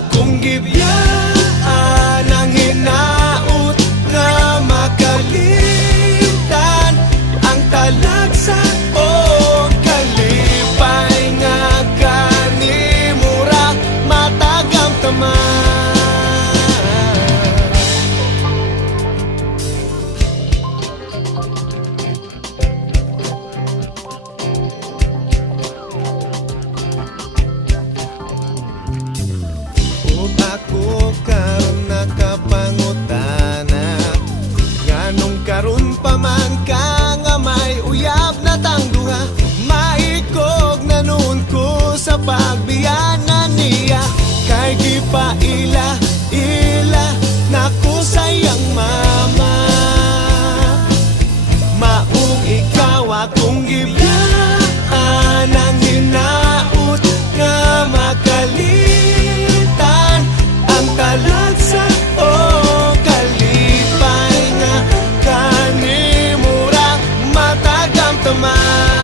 Akong gibiyaan ang hinaut nga makalimtan ang talagsa o kalipay nga kanimura matagam taman. Ako karon nakapangutana, nganong karon pa man ka nga may uyab na tangduha. Maikog na noon ko sa pagbiyanan niya, kay gipaila